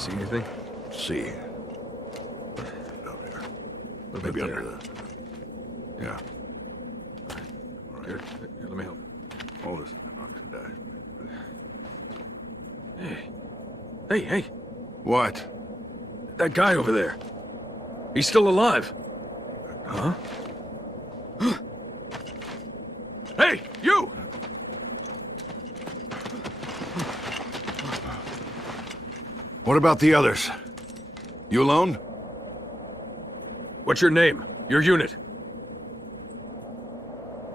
See anything? See. Down here. Maybe under the... Yeah. All right. Here, let me help. All this oxidized. Hey! What? That guy over there. He's still alive. Huh? Hey, you! What about the others? You alone? What's your name? Your unit?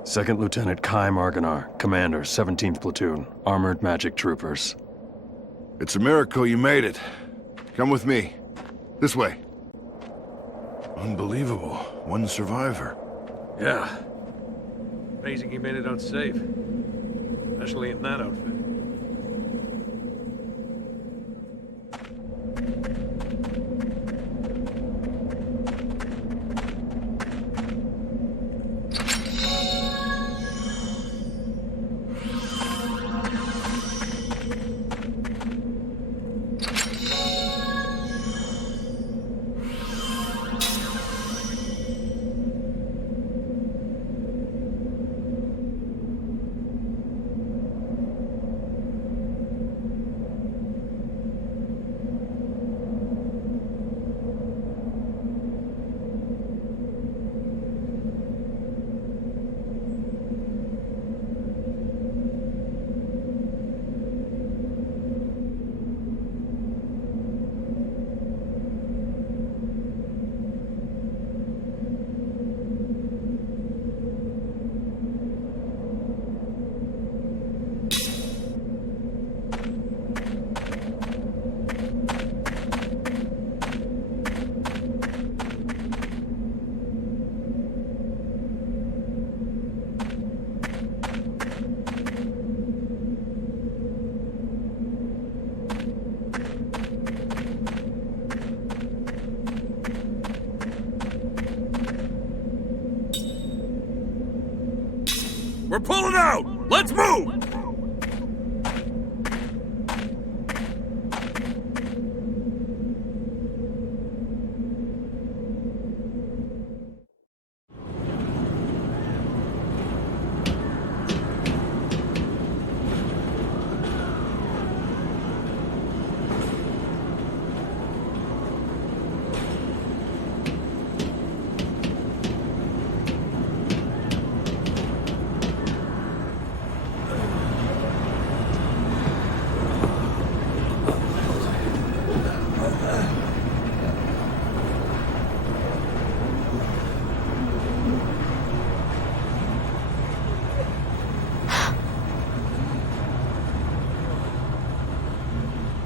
Second Lieutenant Kai Marganar, Commander, 17th Platoon, Armored Magic Troopers. It's a miracle you made it. Come with me. This way. Unbelievable. One survivor. Yeah. Amazing he made it out safe. Especially in that outfit. We're pulling out! Let's move!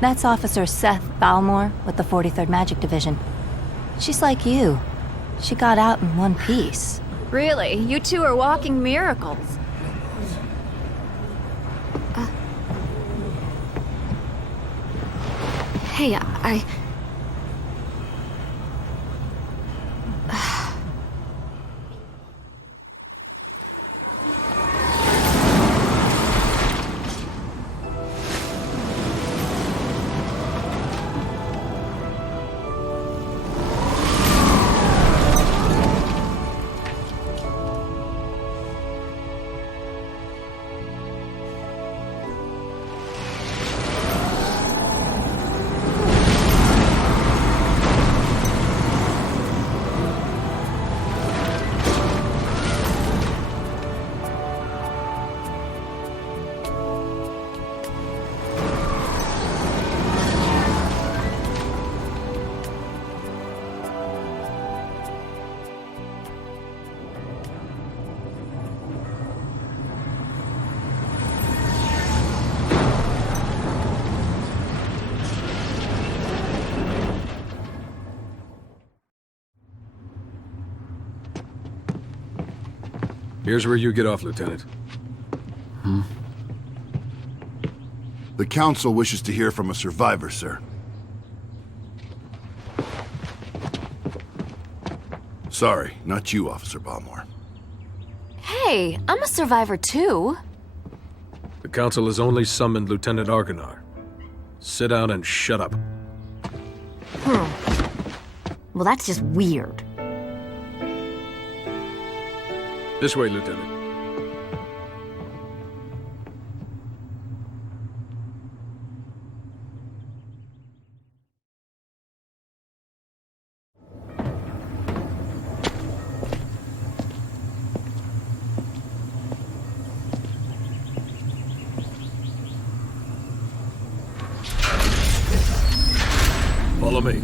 That's Officer Seth Balmore with the 43rd Magic Division. She's like you. She got out in one piece. Really? You two are walking miracles. Hey, Here's where you get off, Lieutenant. The Council wishes to hear from a survivor, sir. Sorry, not you, Officer Balmore. hey, I'm a survivor too. The Council has only summoned Lieutenant Argonar. Sit down and shut up. Well, that's just weird. This way, Lieutenant. Follow me.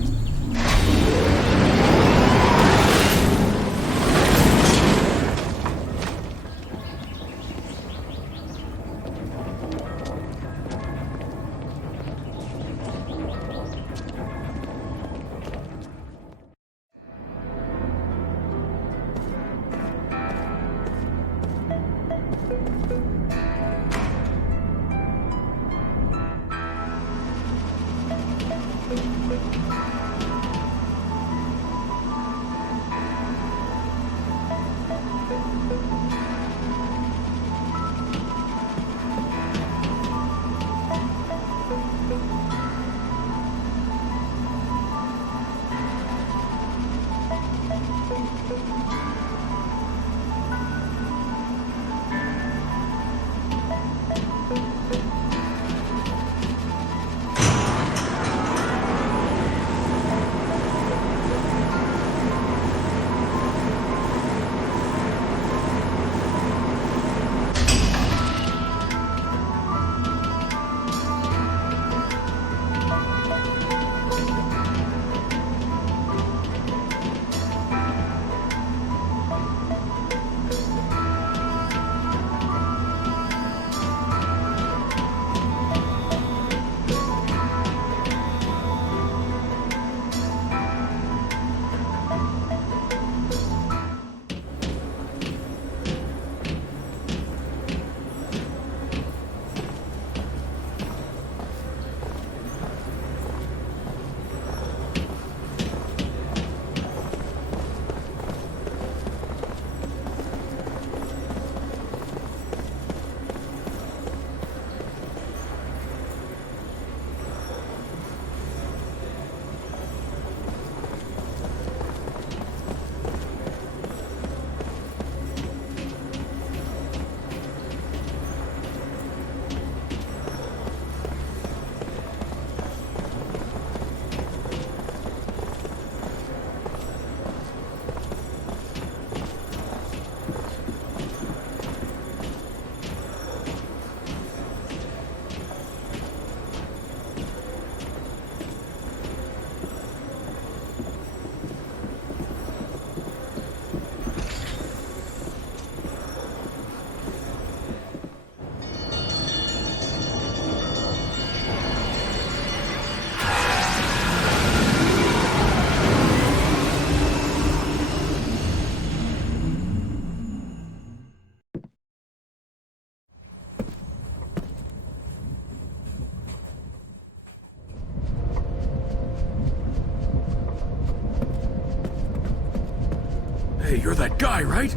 Hey, you're that guy, right?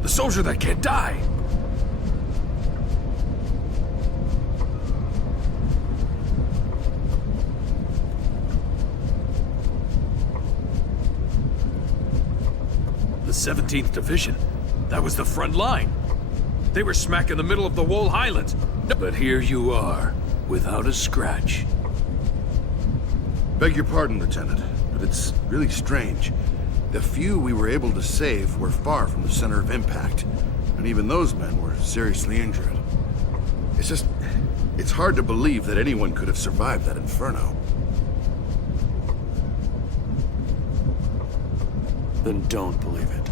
The soldier that can't die. The 17th Division. That was the front line. They were smack in the middle of the Wool Highlands. But here you are, without a scratch. Beg your pardon, Lieutenant, but it's really strange. The few we were able to save were far from the center of impact, and even those men were seriously injured. It's hard to believe that anyone could have survived that inferno. Then don't believe it.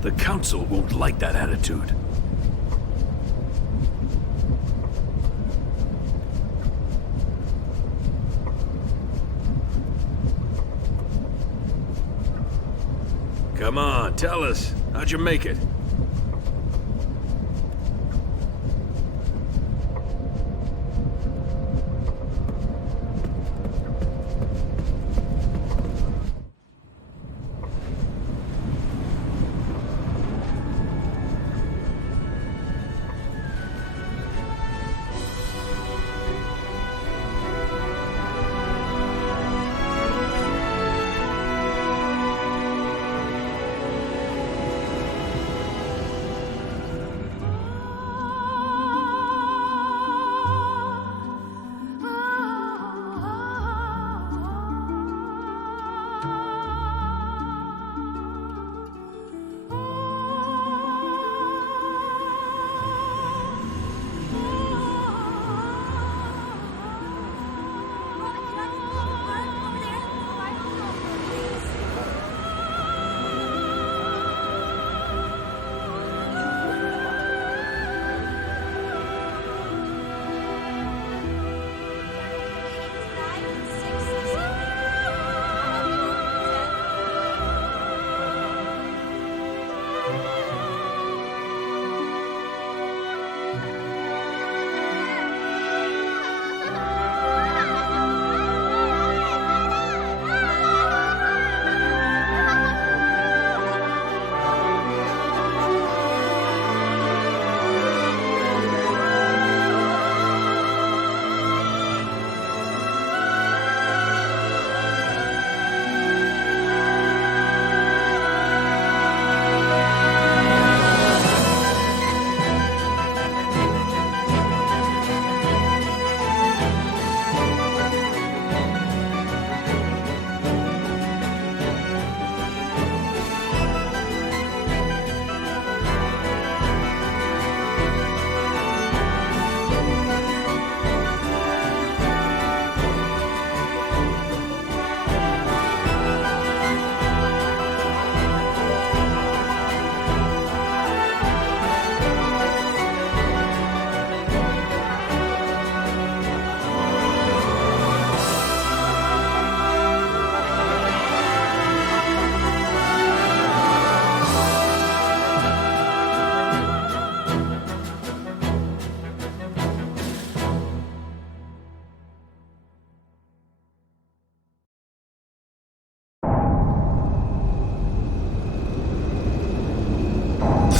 The Council won't like that attitude. Come on, tell us. How'd you make it?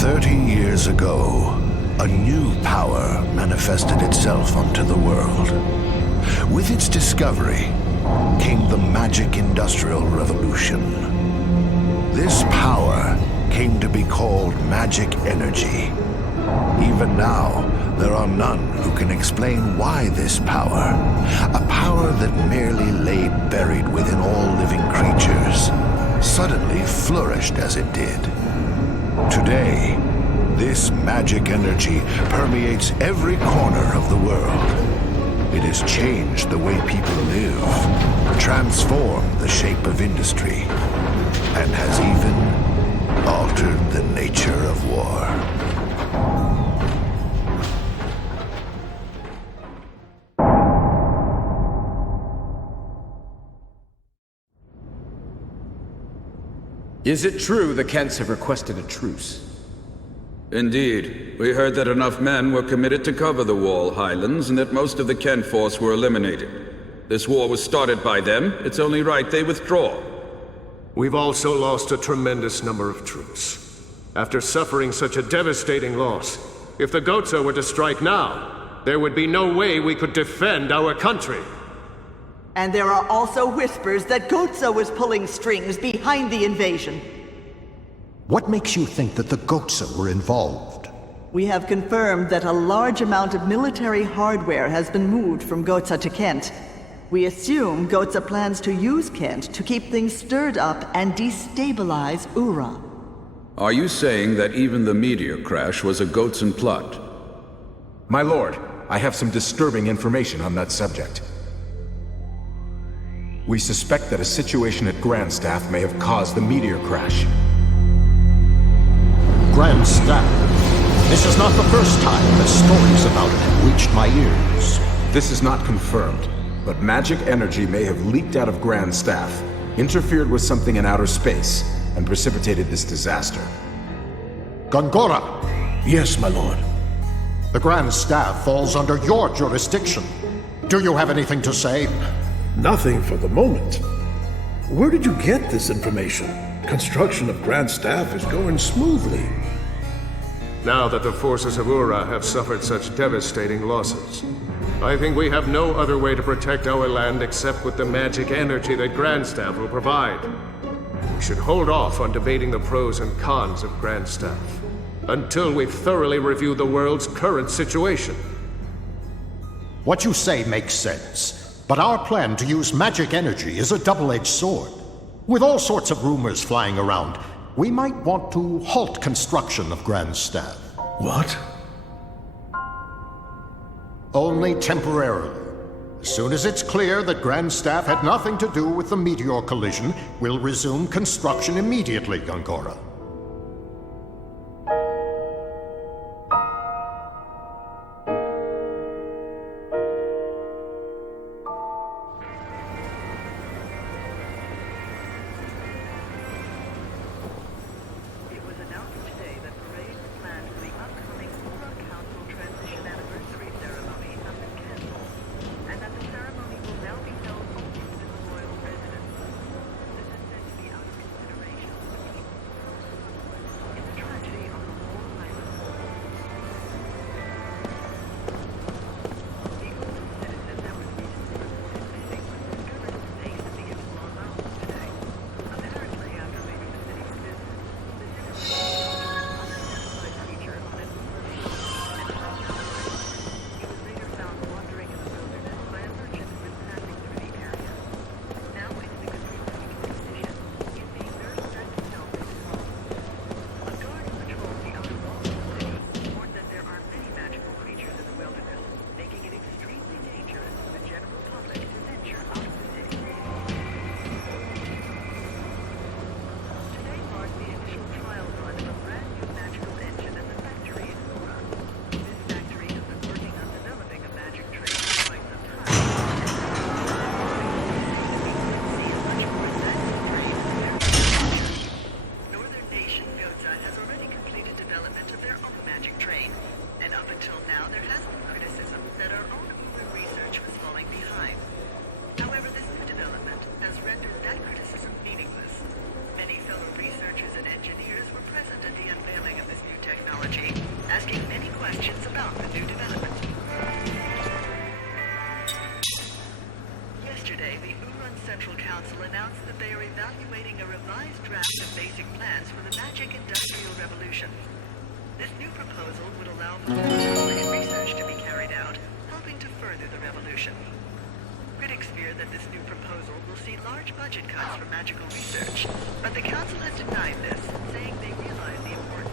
30 years ago, a new power manifested itself onto the world. With its discovery came the magic industrial revolution. This power came to be called magic energy. Even now, there are none who can explain why this power, a power that merely lay buried within all living creatures, suddenly flourished as it did. Today, this magic energy permeates every corner of the world. It has changed the way people live, transformed the shape of industry, and has even altered the nature of war. Is it true the Kents have requested a truce? Indeed. We heard that enough men were committed to cover the Wall Highlands and that most of the Kent force were eliminated. This war was started by them. It's only right they withdraw. We've also lost a tremendous number of troops. After suffering such a devastating loss, if the Goza were to strike now, there would be no way we could defend our country. And there are also whispers that Goza was pulling strings behind the invasion. What makes you think that the Goza were involved? We have confirmed that a large amount of military hardware has been moved from Goza to Kent. We assume Goza plans to use Kent to keep things stirred up and destabilize Ura. Are you saying that even the meteor crash was a Gozan plot? My lord, I have some disturbing information on that subject. We suspect that a situation at Grandstaff may have caused the meteor crash. Grandstaff. This is not the first time that stories about it have reached my ears. This is not confirmed, but magic energy may have leaked out of Grandstaff, interfered with something in outer space, and precipitated this disaster. Gongora! Yes, my lord. The Grandstaff falls under your jurisdiction. Do you have anything to say? Nothing for the moment. Where did you get this information? Construction of Grand Staff is going smoothly. Now that the forces of Ura have suffered such devastating losses, I think we have no other way to protect our land except with the magic energy that Grandstaff will provide. We should hold off on debating the pros and cons of Grandstaff until we've thoroughly reviewed the world's current situation. What you say makes sense. But our plan to use magic energy is a double-edged sword. With all sorts of rumors flying around, we might want to halt construction of Grandstaff. What? Only temporarily. As soon as it's clear that Grandstaff had nothing to do with the meteor collision, we'll resume construction immediately, Gongora. they are evaluating a revised draft of basic plans for the Magic Industrial Revolution. This new proposal would allow for appropriate research to be carried out, helping to further the revolution. Critics fear that this new proposal will see large budget cuts for magical research, but the Council has denied this, saying they realize the importance